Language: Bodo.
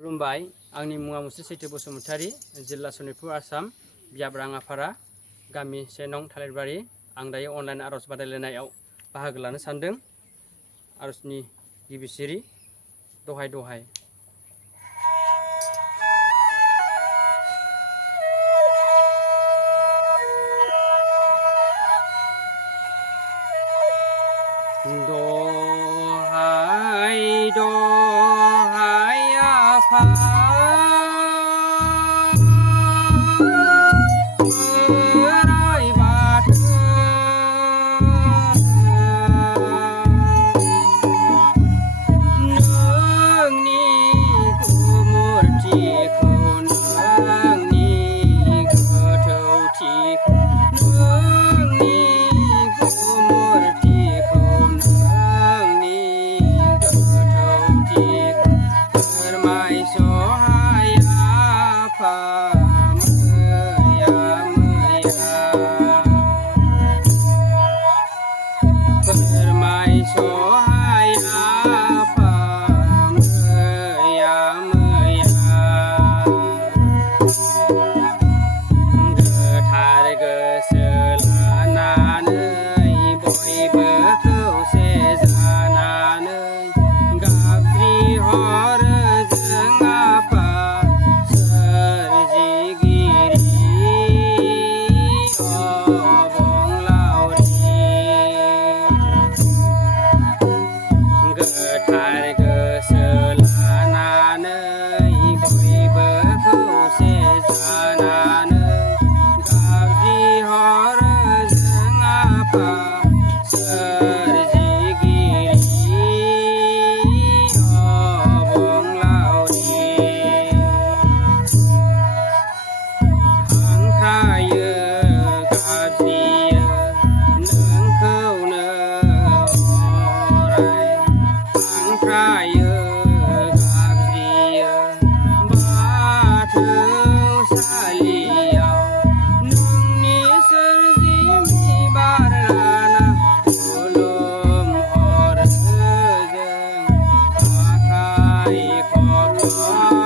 खुलुमबाय। आंनि मुङा मुस्रि सैथो बसुमतारी, जिल्ला सनितपुर, आसाम, बियाब राङाफारा, गामि 1 नं थालिरबारि। आं दायो अनलाइन आरज बादायलायनायाव बाहागो लानो सानदों। आरजनि गिबि सिरि दहाय दहाय। दहाय दहाय आफा बोराइ बाथौ, नोंनि गुमुरथिखौ नोंनि गोथौथिखौ नोंनि गुमुरथिखौ नोंनि गोथौथिखौ फोरमायसहाय आफा मैया मैया, फोरमायसहाय आफा मैया मैया। गोथार गोसो लानानै बयबो खौसे जानानै गाबज्रिहरो जों आफा सोरजिगिरि अबंलावरि। गोथार गोसो लानानै बयबो खौसे जानानै गाबज्रिहरो जों आफा सोरजिगिरि अबंलावरि। हांख्रायो गाबज्रियो नोंखौनो अराय, हांख्रायो गाबज्रियो बाथौसालियाव नोंनि सोरजिबिबार लाना खुलुमहरो जों आखाइ खबनानै।